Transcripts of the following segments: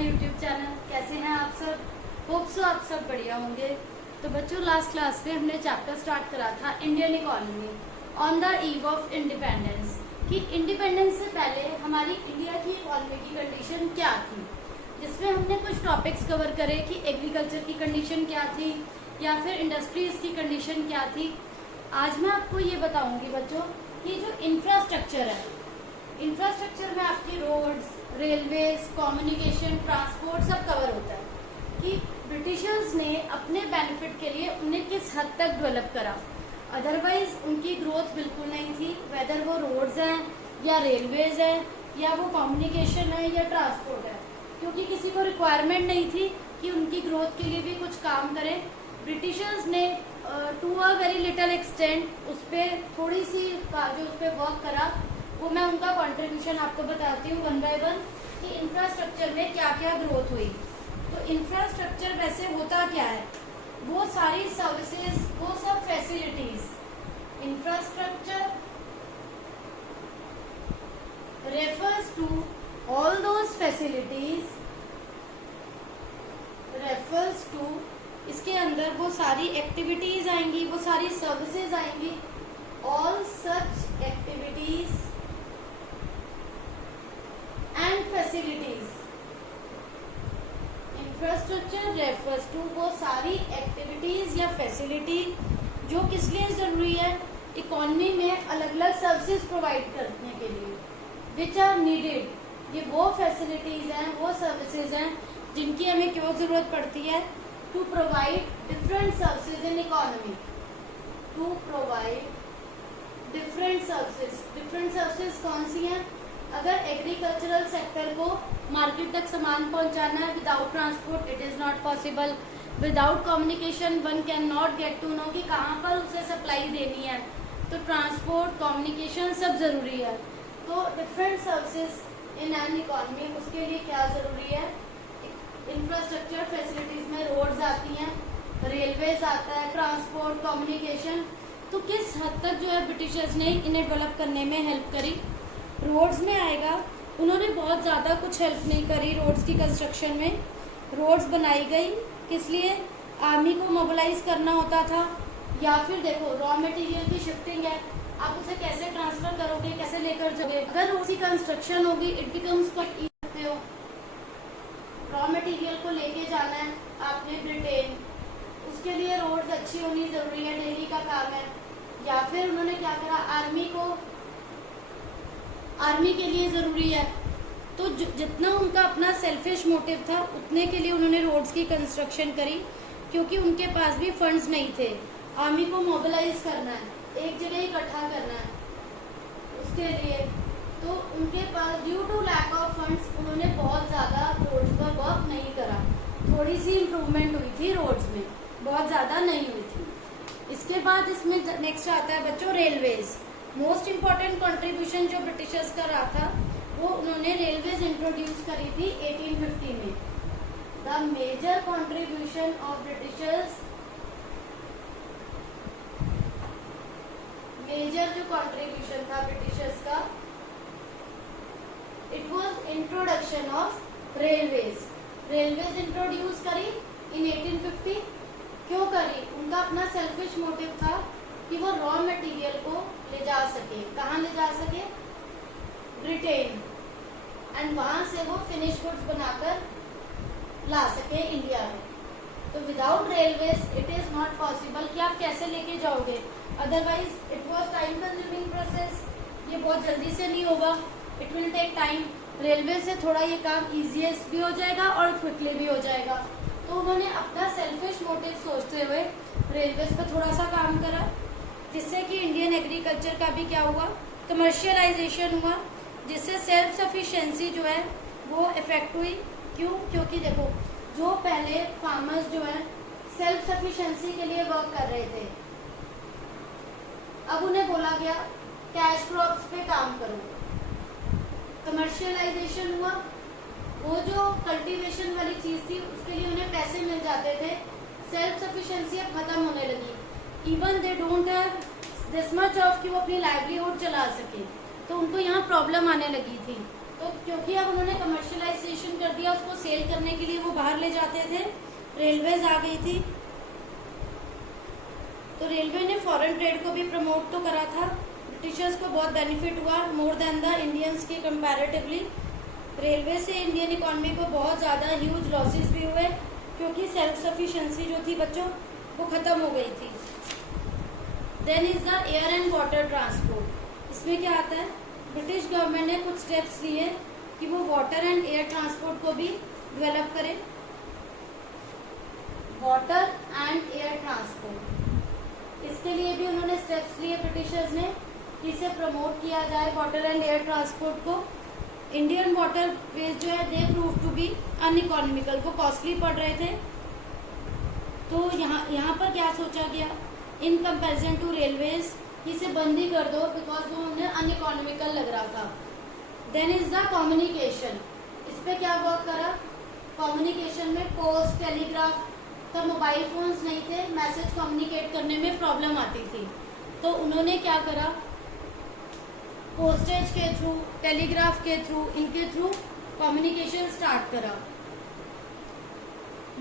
My YouTube channel. कैसे हैं आप सब? होप सो आप सब बढ़िया होंगे। तो बच्चों, लास्ट क्लास में हमने चैप्टर स्टार्ट करा था Indian economy on the eve of independence, कि इंडिपेंडेंस से पहले हमारी इंडिया की इकोनॉमी की कंडीशन क्या थी, जिसमें हमने कुछ टॉपिक्स कवर करे कि एग्रीकल्चर की कंडीशन क्या थी या फिर इंडस्ट्रीज की कंडीशन क्या थी। आज मैं आपको ये बताऊंगी बच्चों कि जो इंफ्रास्ट्रक्चर है, इंफ्रास्ट्रक्चर में आपकी रोड्स, रेलवेज, कम्युनिकेशन, ट्रांसपोर्ट सब कवर होता है कि ब्रिटिशर्स ने अपने बेनिफिट के लिए उन्हें किस हद तक डेवलप करा। अदरवाइज उनकी ग्रोथ बिल्कुल नहीं थी, वेदर वो रोड्स हैं या रेलवेज है या वो कम्युनिकेशन है या ट्रांसपोर्ट है, क्योंकि किसी को रिक्वायरमेंट नहीं थी कि उनकी ग्रोथ के लिए भी कुछ काम करें। ब्रिटिशर्स ने to a very little extent उस पर थोड़ी सी जो उस पर वर्क करा, वो मैं उनका कंट्रीब्यूशन आपको बताती हूँ वन बाय वन कि इंफ्रास्ट्रक्चर में क्या क्या ग्रोथ हुई। तो इंफ्रास्ट्रक्चर वैसे होता क्या है, वो सारी सर्विसेज, वो सब facilities. Infrastructure refers to all those facilities, refers to, इसके अंदर वो सारी एक्टिविटीज आएंगी, वो सारी सर्विसेज आएंगी, all such activities and facilities. Infrastructure refers to वो सारी एक्टिविटीज या फैसिलिटी जो किस लिए जरूरी है, इकोनॉमी में अलग अलग सर्विसेज प्रोवाइड करने के लिए, विच आर नीडेड। ये वो फैसिलिटीज हैं, वो सर्विसेज हैं जिनकी हमें क्यों जरूरत पड़ती है, to provide different services in economy, to provide different services. Different services कौन सी हैं? अगर एग्रीकल्चरल सेक्टर को मार्केट तक सामान पहुंचाना है, without transport it is not possible. Without communication one can not get to know कि कहाँ पर उसे सप्लाई देनी है। तो ट्रांसपोर्ट, कम्युनिकेशन सब जरूरी है। तो different services in an economy, उसके लिए क्या जरूरी है? इंफ्रास्ट्रक्चर फैसिलिटीज में रोड्स आती हैं, रेलवेज आता है, ट्रांसपोर्ट, कम्युनिकेशन। तो किस हद तक जो है ब्रिटिशर्स ने इन्हें डेवलप करने में हेल्प करी? रोड्स में आएगा, उन्होंने बहुत ज़्यादा कुछ हेल्प नहीं करी रोड्स की कंस्ट्रक्शन में। रोड्स बनाई गई किस लिए? आर्मी को मोबिलाइज करना होता था, या फिर देखो रॉ मटेरियल की शिफ्टिंग है, आप उसे कैसे ट्रांसफर करोगे, कैसे लेकर जाओगे। अगर रोड की कंस्ट्रक्शन होगी इट बिकम्स क्वाइट इजी करते हो। रॉ मटेरियल को लेके जाना है आपने ब्रिटेन, उसके लिए रोड्स अच्छी होनी जरूरी है, डेली का काम है। या फिर उन्होंने क्या करा, आर्मी के लिए जरूरी है। तो जितना उनका अपना सेल्फिश मोटिव था उतने के लिए उन्होंने रोड्स की कंस्ट्रक्शन करी, क्योंकि उनके पास भी फंड्स नहीं थे। आर्मी को मोबिलाइज करना है, एक जगह इकट्ठा करना है उसके लिए, तो उनके पास due to lack of funds उन्होंने बहुत ज़्यादा रोड्स पर वर्क नहीं करा। थोड़ी सी इम्प्रूवमेंट हुई थी रोड्स में, बहुत ज़्यादा नहीं हुई थी। इसके बाद इसमें नेक्स्ट आता है बच्चों रेलवेज। मोस्ट इम्पॉर्टेंट कंट्रीब्यूशन जो ब्रिटिशर्स का रहा था, वो उन्होंने रेलवेज इंट्रोड्यूस करी थी 1850 में। The major contribution of Britishers, major जो कंट्रीब्यूशन था ब्रिटिशर्स का, it was introduction of railways. Railways introduce करी इन 1850। क्यों करी? उनका अपना सेल्फिश मोटिव था कि वो रॉ मटेरियल को ले जा सके। कहाँ ले जा सके? ब्रिटेन, एंड वहां से वो फिनिश गुड्स बनाकर ला सके इंडिया में। तो without railways it is not possible कि आप कैसे लेके जाओगे। Otherwise it was time consuming process, ये बहुत जल्दी से नहीं होगा, it will take time. Railway से थोड़ा ये काम इजीएस्ट भी हो जाएगा और क्विकली भी हो जाएगा। तो उन्होंने अपना सेल्फिश मोटिव सोचते हुए रेलवेज पर थोड़ा सा काम करा, जिससे कि इंडियन एग्रीकल्चर का भी क्या हुआ, कमर्शियलाइजेशन हुआ, जिससे सेल्फ सफिशिएंसी जो है वो इफेक्ट हुई। क्यों? क्योंकि देखो जो पहले फार्मर्स जो है सेल्फ सफिशिएंसी के लिए वर्क कर रहे थे, अब उन्हें बोला गया कैश क्रॉप्स पे काम करो। कमर्शियलाइजेशन हुआ, वो जो कल्टीवेशन वाली चीज थी उसके लिए उन्हें पैसे मिल जाते थे। सेल्फ सफिशिएंसी अब खत्म होने लगी। Even they don't have this much of कि वो अपनी लाइवलीहुड चला सके, तो उनको यहाँ प्रॉब्लम आने लगी थी। तो क्योंकि अब उन्होंने कमर्शियलाइजेशन कर दिया, उसको सेल करने के लिए वो बाहर ले जाते थे, रेलवेज आ गई थी। तो रेलवे ने फॉरेन ट्रेड को भी प्रमोट तो करा था, ब्रिटिशर्स को बहुत बेनिफिट हुआ मोर देन द इंडियंस के कंपैरेटिवली। रेलवे से इंडियन इकोनॉमी को बहुत ज़्यादा ह्यूज लॉसेस भी हुए, क्योंकि सेल्फ सफिशिएंसी जो थी बच्चों वो ख़त्म हो गई थी। Then is the air and water transport. इसमें क्या आता है, ब्रिटिश गवर्नमेंट ने कुछ स्टेप्स लिए कि वो वाटर एंड एयर ट्रांसपोर्ट को भी डेवलप करें। वाटर एंड एयर ट्रांसपोर्ट, इसके लिए भी उन्होंने स्टेप्स लिए ब्रिटिशर्स ने कि इसे प्रमोट किया जाए वाटर एंड एयर ट्रांसपोर्ट को। इंडियन वाटर वेज जो है they prove to be uneconomical, वो कॉस्टली पड़ रहे थे। तो यहाँ पर क्या सोचा गया, इन कंपेरिजन टू रेलवेज इसे बंद ही कर दो, बिकॉज वो उन्हें अनइकोनॉमिकल लग रहा था। देन इज द कम्युनिकेशन, इस पे क्या वर्क करा, कम्युनिकेशन में पोस्ट, टेलीग्राफ, तब मोबाइल फोन्स नहीं थे, मैसेज कम्युनिकेट करने में प्रॉब्लम आती थी। तो उन्होंने क्या करा, पोस्टेज के थ्रू, टेलीग्राफ के थ्रू, इनके थ्रू कम्युनिकेशन स्टार्ट करा।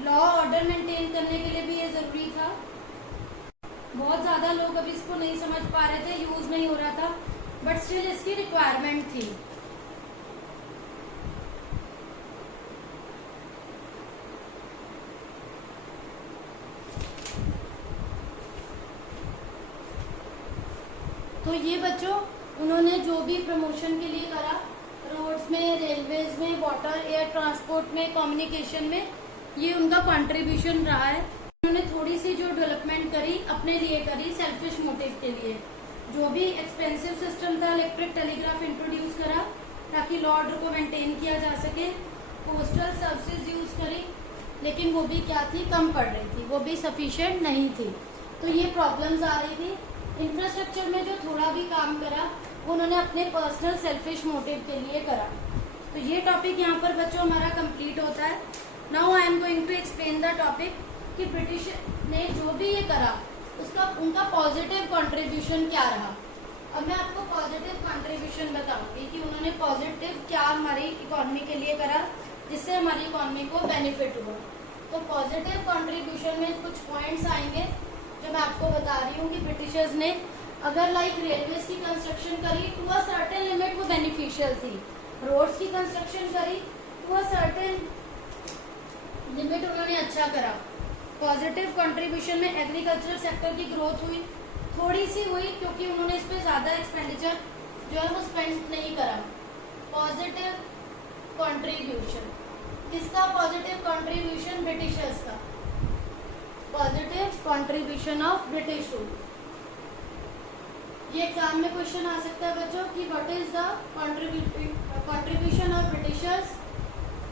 लॉ ऑर्डर मेंटेन करने के लिए भी ये जरूरी था। बहुत ज्यादा लोग अभी इसको नहीं समझ पा रहे थे, यूज नहीं हो रहा था, बट स्टिल इसकी रिक्वायरमेंट थी। तो ये बच्चों उन्होंने जो भी प्रमोशन के लिए करा, रोड्स में, रेलवेज में, वाटर एयर ट्रांसपोर्ट में, कम्युनिकेशन में, ये उनका कंट्रीब्यूशन रहा है। उन्होंने थोड़ी सी जो डेवलपमेंट करी अपने लिए करी, सेल्फिश मोटिव के लिए। जो भी एक्सपेंसिव सिस्टम था, इलेक्ट्रिक टेलीग्राफ इंट्रोड्यूस करा ताकि लॉ ऑर्डर को मेंटेन किया जा सके। पोस्टल सर्विसेज यूज करी, लेकिन वो भी क्या थी, कम पड़ रही थी, वो भी सफिशिएंट नहीं थी। तो ये प्रॉब्लम्स आ रही थी। इंफ्रास्ट्रक्चर में जो थोड़ा भी काम करा वो उन्होंने अपने पर्सनल सेल्फिश मोटिव के लिए करा। तो ये टॉपिक यहाँ पर बच्चों हमारा कंप्लीट होता है। Now I am going to explain the topic कि ब्रिटिश ने जो भी ये करा उसका उनका पॉजिटिव कंट्रीब्यूशन क्या रहा। अब मैं आपको पॉजिटिव कंट्रीब्यूशन बताऊंगी कि उन्होंने पॉजिटिव क्या हमारी इकोनॉमी के लिए करा, जिससे हमारी इकोनॉमी को बेनिफिट हुआ। तो पॉजिटिव कंट्रीब्यूशन में कुछ पॉइंट्स आएंगे जो मैं आपको बता रही हूँ कि ब्रिटिशर्स ने अगर लाइक रेलवेज की कंस्ट्रक्शन करी टू अ सर्टेन लिमिट वो बेनिफिशियल थी, रोड्स की कंस्ट्रक्शन करी टू अ सर्टेन लिमिट उन्होंने अच्छा करा। पॉजिटिव कंट्रीब्यूशन में एग्रीकल्चर सेक्टर की ग्रोथ हुई, थोड़ी सी हुई क्योंकि उन्होंने इस पर ज्यादा एक्सपेंडिचर जो है वो स्पेंड नहीं करा। पॉजिटिव कंट्रीब्यूशन किसका, पॉजिटिव कंट्रीब्यूशन ब्रिटिशर्स का, positive contribution of British rule. ये एग्जाम में क्वेश्चन आ सकता है बच्चों कि what is the contribution of Britishers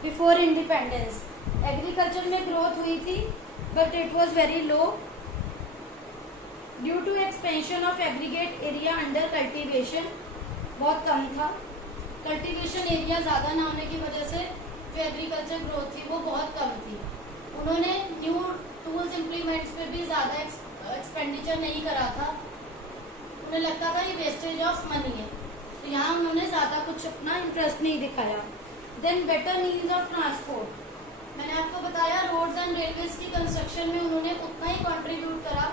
before independence. Agriculture में ग्रोथ हुई थी but it was very low due to expansion of aggregate area under cultivation, बहुत कम था। कल्टीवेशन एरिया ज्यादा ना होने की वजह से जो एग्रीकल्चर ग्रोथ थी वो बहुत कम थी। उन्होंने न्यू टूल्स इम्प्लीमेंट्स पे भी ज्यादा एक्सपेंडिचर नहीं करा था, उन्हें लगता था ये वेस्टेज ऑफ मनी है, तो यहाँ उन्होंने ज्यादा कुछ अपना इंटरेस्ट नहीं दिखाया। Then better means of transport, मैंने आपको बताया रोड्स एंड रेलवेज की कंस्ट्रक्शन में उन्होंने उतना ही कंट्रीब्यूट करा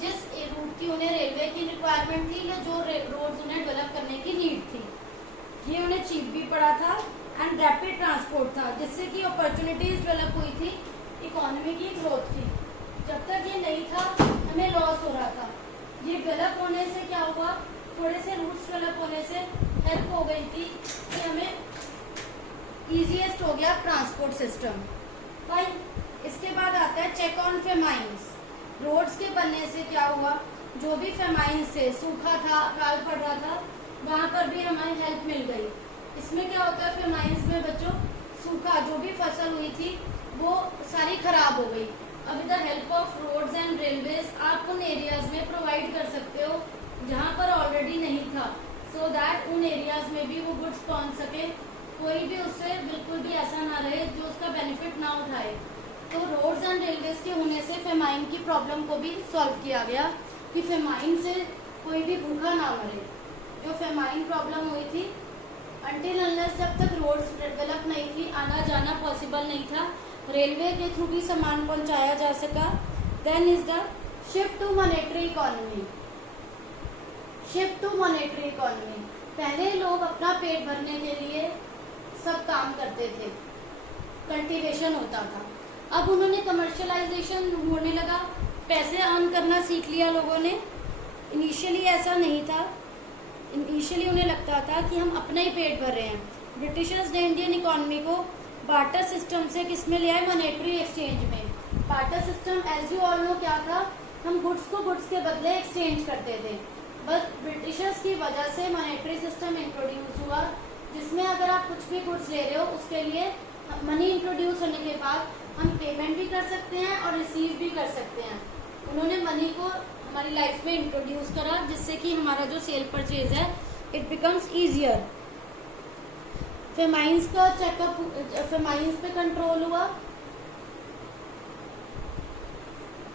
जिस रूट की उन्हें रेलवे की रिक्वायरमेंट थी या जो रोड्स उन्हें डेवलप करने की नीड थी। ये उन्हें चीप भी पड़ा था एंड रैपिड ट्रांसपोर्ट था, जिससे कि अपॉर्चुनिटीज डेवलप हुई थी इकोनॉमी की ग्रोथ की। जब तक ये नहीं था हमें लॉस हो रहा था। ये डेवलप होने से क्या हुआ, थोड़े से रूट्स डेवलप होने से हेल्प हो गई थी कि हमें इजीएस्ट हो गया ट्रांसपोर्ट सिस्टम। फाइन, इसके बाद आता है चेक ऑन फेमाइंस। रोड्स के बनने से क्या हुआ, जो भी फेमाइंस से सूखा था, अकाल पड़ रहा था, वहां पर भी हमारी हेल्प मिल गई। इसमें क्या होता है, फेमाइंस में बच्चों सूखा जो भी फसल हुई थी वो सारी खराब हो गई। अब with the help of roads and railways आप उन एरियाज में प्रोवाइड कर सकते हो जहाँ पर ऑलरेडी नहीं था, सो दैट उन एरियाज में भी वो गुड्स पहुँच सके, कोई भी उससे बिल्कुल भी ऐसा ना रहे जो उसका बेनिफिट ना उठाए। तो रोड्स एंड रेलवेज के होने से फेमाइन की प्रॉब्लम को भी सॉल्व किया गया कि फेमाइन से कोई भी भूखा ना मरे। जो फेमाइन प्रॉब्लम हुई थी, अनटिल अनलेस जब तक रोड्स डेवलप नहीं थी, आना जाना पॉसिबल नहीं था, रेलवे के थ्रू भी सामान पहुंचाया जा सका। Then is the shift to monetary economy. Shift to monetary economy, पहले लोग अपना पेट भरने के लिए सब काम करते थे, कल्टीवेशन होता था। अब उन्होंने कमर्शियलाइजेशन होने लगा, पैसे अर्न करना सीख लिया लोगों ने। इनिशियली ऐसा नहीं था, इनिशियली उन्हें लगता था कि हम अपना ही पेट भर रहे हैं। ब्रिटिशर्स ने इंडियन इकोनॉमी को बार्टर सिस्टम से किस में लिया है, मॉनेटरी एक्सचेंज में। Barter system as you all know क्या था, हम गुड्स को गुड्स के बदले एक्सचेंज करते थे। बट ब्रिटिशर्स की वजह से मॉनेटरी सिस्टम इंट्रोड्यूस हुआ, जिसमें अगर आप कुछ भी गुड्स ले रहे हो उसके लिए मनी इंट्रोड्यूस होने के बाद हम पेमेंट भी कर सकते हैं और रिसीव भी कर सकते हैं। उन्होंने मनी को हमारी लाइफ में इंट्रोड्यूस करा, जिससे कि हमारा जो सेल परचेज है इट बिकम्स ईजियर। फेमाइंस का चेकअप, फेमाइंस पे कंट्रोल हुआ।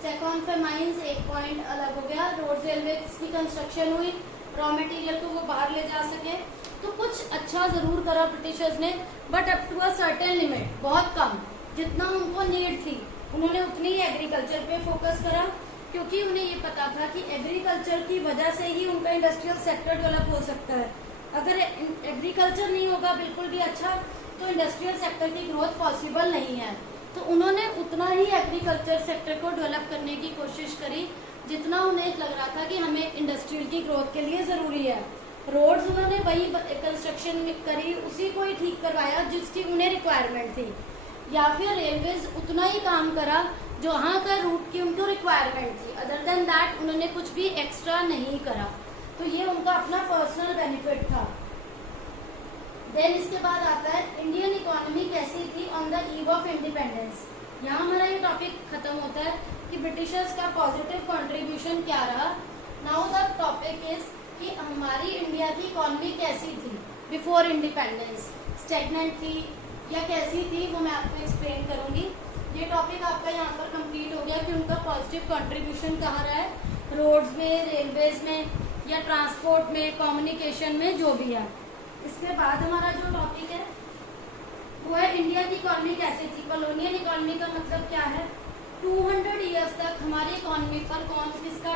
चेक ऑन फेमाइंस एक पॉइंट अलग हो गया। रोड रेलवे की कंस्ट्रक्शन हुई, रॉ मटेरियल को वो बाहर ले जा सके। तो कुछ अच्छा जरूर करा ब्रिटिशर्स ने, but up to a certain limit, बहुत कम, जितना उनको नीड थी। उन्होंने उतनी ही एग्रीकल्चर पे फोकस करा, क्योंकि उन्हें ये पता था कि एग्रीकल्चर की वजह से ही उनका इंडस्ट्रियल सेक्टर डेवलप हो सकता है। अगर एग्रीकल्चर नहीं होगा बिल्कुल भी अच्छा, तो इंडस्ट्रियल सेक्टर की ग्रोथ पॉसिबल नहीं है। तो उन्होंने उतना ही एग्रीकल्चर सेक्टर को डेवलप करने की कोशिश करी जितना उन्हें लग रहा था कि हमें इंडस्ट्रियल की ग्रोथ के लिए जरूरी है। रोड्स उन्होंने वही कंस्ट्रक्शन करी, उसी को ही ठीक करवाया जिसकी उन्हें रिक्वायरमेंट थी। या फिर रेलवेज उतना ही काम करा जो वहाँ का रूट की उनको रिक्वायरमेंट थी। अदर देन दैट उन्होंने कुछ भी एक्स्ट्रा नहीं करा। तो ये उनका अपना पर्सनल बेनिफिट था। देन इसके बाद आता है इंडियन इकोनॉमी कैसी थी on the eve of independence. यहाँ हमारा ये टॉपिक खत्म होता है कि ब्रिटिशर्स का पॉजिटिव कंट्रीब्यूशन क्या रहा। नाउ द टॉपिक इज कि हमारी इंडिया की इकोनॉमी कैसी थी बिफोर इंडिपेंडेंस, स्टेगनेंट थी या कैसी थी, वो मैं आपको एक्सप्लेन करूंगी। ये टॉपिक आपका यहाँ पर कंप्लीट हो गया कि उनका पॉजिटिव कंट्रीब्यूशन कहाँ रहा है, रोड्स में, रेलवेज में या ट्रांसपोर्ट में, कम्युनिकेशन में, जो भी है। इसके बाद हमारा जो टॉपिक है वो है इंडिया की इकोनॉमी कैसी थी। कॉलोनियल इकोनॉमी का मतलब क्या है, 200 ईयर्स तक हमारी इकोनॉमी पर कौन किसका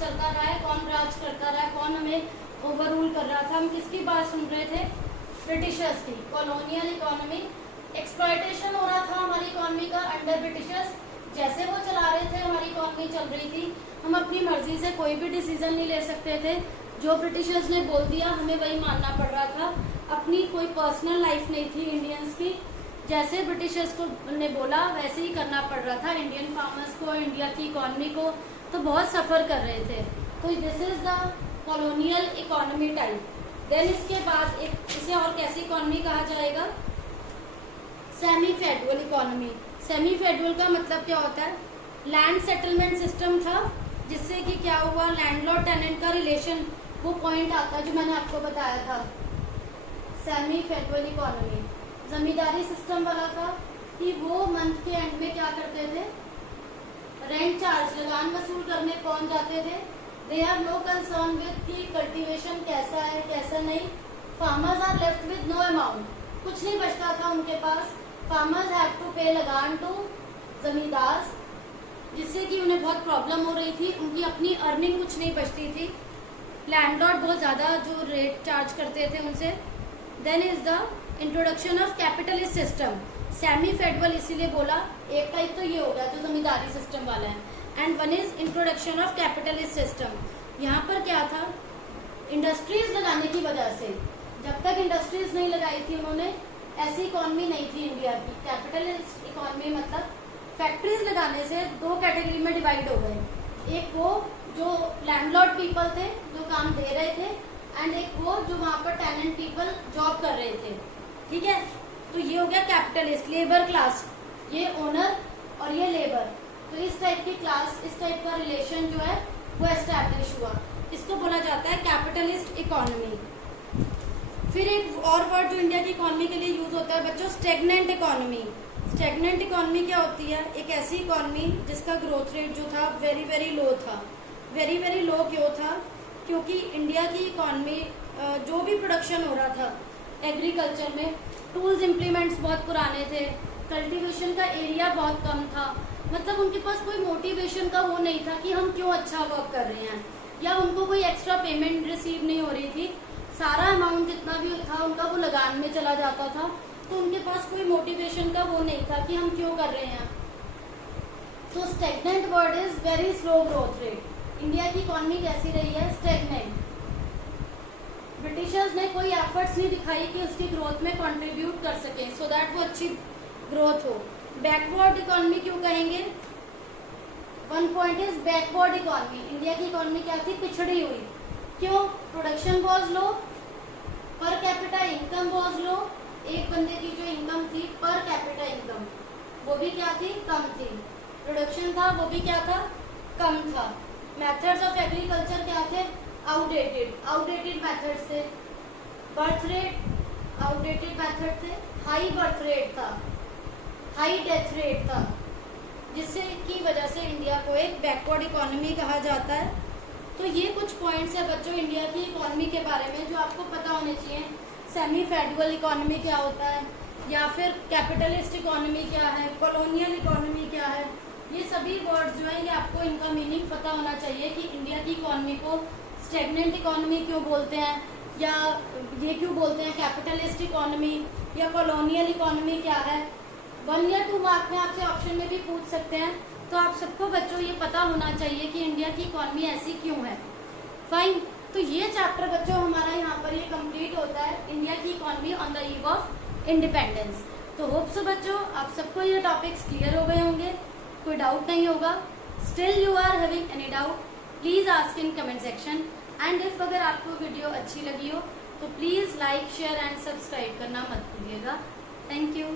चलता रहा है, कौन राज करता रहा है, कौन हमें ओवररूल कर रहा था, हम किसकी बात सुन रहे थे, ब्रिटिशर्स की। कॉलोनियल इकोनॉमी, एक्सप्लॉयटेशन हो रहा था हमारी इकोनॉमी का अंडर ब्रिटिशर्स। जैसे वो चला रहे थे हमारी इकोनॉमी चल रही थी, हम अपनी मर्जी से कोई भी डिसीजन नहीं ले सकते थे। जो ब्रिटिशर्स ने बोल दिया हमें वही मानना पड़ रहा था। अपनी कोई पर्सनल लाइफ नहीं थी इंडियंस की, जैसे ब्रिटिशर्स को ने बोला वैसे ही करना पड़ रहा था इंडियन फार्मर्स को, इंडिया की इकोनॉमी को। तो बहुत सफ़र कर रहे थे। तो this is the colonial economy type. Then इसके बाद एक इसे और कैसी इकोनॉमी कहा जाएगा, semi federal economy. Semi federal का मतलब क्या होता है, लैंड सेटलमेंट सिस्टम था, जिससे कि क्या हुआ, लैंडलॉर्ड टेनेंट का रिलेशन, वो पॉइंट आता है जो मैंने आपको बताया था। सेमी फेडरल इकोनॉमी जमींदारी सिस्टम वाला था कि वो मंथ के एंड में क्या करते थे, रेंट चार्ज, लगान वसूल करने पहुंच जाते थे। They have no concern with कि कल्टीवेशन कैसा है कैसा नहीं। Farmers are left with no amount, कुछ नहीं बचता था उनके पास। फार्मर्स हैव टू पे लगान टू जमींदार, जिससे कि उन्हें बहुत प्रॉब्लम हो रही थी, उनकी अपनी अर्निंग कुछ नहीं बचती थी। लैंडलॉर्ड बहुत ज़्यादा जो रेट चार्ज करते थे उनसे। Then is the introduction of capitalist system. Semi federal इसीलिए बोला, एक टाइप तो ये हो गया जो जमींदारी सिस्टम वाला है, and one is introduction of capitalist system. यहाँ पर क्या था, इंडस्ट्रीज लगाने की वजह से, जब तक इंडस्ट्रीज नहीं लगाई थी उन्होंने, ऐसी इकोनॉमी नहीं थी इंडिया की। कैपिटलिस्ट इकोनॉमी मतलब फैक्ट्रीज लगाने से दो कैटेगरी में डिवाइड हो गए। एक वो जो लैंडलॉर्ड पीपल थे जो काम दे रहे थे, एंड एक वो जो वहाँ पर टेनेंट पीपल जॉब कर रहे थे। ठीक है, तो ये हो गया कैपिटलिस्ट, लेबर क्लास, ये ओनर और ये लेबर। तो इस टाइप की क्लास, इस टाइप का रिलेशन जो है वो एस्टैब्लिश हुआ। इसको बोला जाता है कैपिटलिस्ट इकोनॉमी। फिर एक और वर्ड जो इंडिया की इकोनॉमी के लिए यूज होता है बच्चों, स्टेगनेंट इकोनॉमी। स्टेगनेंट इकोनॉमी क्या होती है, एक ऐसी इकोनॉमी जिसका ग्रोथ रेट जो था वेरी वेरी लो था। वेरी वेरी लो क्यों था, क्योंकि इंडिया की इकोनॉमी जो भी प्रोडक्शन हो रहा था एग्रीकल्चर में, टूल्स इम्प्लीमेंट्स बहुत पुराने थे, कल्टीवेशन का एरिया बहुत कम था, मतलब उनके पास कोई मोटिवेशन का वो नहीं था कि हम क्यों अच्छा वर्क कर रहे हैं, या उनको कोई एक्स्ट्रा पेमेंट रिसीव नहीं हो रही थी। सारा अमाउंट जितना भी था उनका वो लगान में चला जाता था, तो उनके पास कोई मोटिवेशन का वो नहीं था कि हम क्यों कर रहे हैं। तो stagnant word is very slow growth rate. India की इकोनॉमी कैसी रही है? स्टेगनेंट। ब्रिटिशर्स ने कोई एफर्ट्स नहीं दिखाई कि उसकी ग्रोथ में कंट्रीब्यूट कर सकें, सो दैट वो अच्छी ग्रोथ हो। बैकवर्ड इकोनॉमी क्यों कहेंगे? One point is backward economy. India की इकोनॉमी क्या थी? पिछड़ी हुई। क्यों? Production was low, per capita income was लो। एक बंदे की जो इनकम थी पर कैपिटा इनकम, वो भी क्या थी? कम थी। प्रोडक्शन था, वो भी क्या था? कम था। मेथड्स ऑफ एग्रीकल्चर क्या थे? आउटडेटेड मेथड्स थे। बर्थ रेट आउटडेटेड मेथड थे। हाई बर्थ रेट था, हाई डेथ रेट था, जिससे की वजह से इंडिया को एक बैकवर्ड इकोनॉमी कहा जाता है। तो ये कुछ पॉइंट्स है बच्चों इंडिया की इकोनॉमी के बारे में जो आपको पता होने चाहिए। सेमी फेडरल इकोनॉमी क्या होता है, या फिर कैपिटलिस्ट इकोनॉमी क्या है, कॉलोनियल इकोनॉमी क्या है, ये सभी वर्ड्स जो है ये आपको इनका मीनिंग पता होना चाहिए कि इंडिया की इकोनॉमी को स्टेगनेंट इकोनॉमी क्यों बोलते हैं, या ये क्यों बोलते हैं कैपिटलिस्ट इकोनॉमी, या कॉलोनियल इकोनॉमी क्या है। 1 या 2 मार्क में आपसे ऑप्शन में भी पूछ सकते हैं। तो आप सबको बच्चों ये पता होना चाहिए कि इंडिया की इकोनॉमी ऐसी क्यों है। फाइन। तो ये चैप्टर बच्चों हमारा यहाँ पर ये कंप्लीट होता है, इंडिया की economy on the eve of independence. तो होप सो बच्चों आप सबको ये टॉपिक्स क्लियर हो गए होंगे, कोई डाउट नहीं होगा। Still you are having any doubt please ask in comment section. And if अगर आपको वीडियो अच्छी लगी हो तो please like share and subscribe करना मत भूलिएगा। Thank you.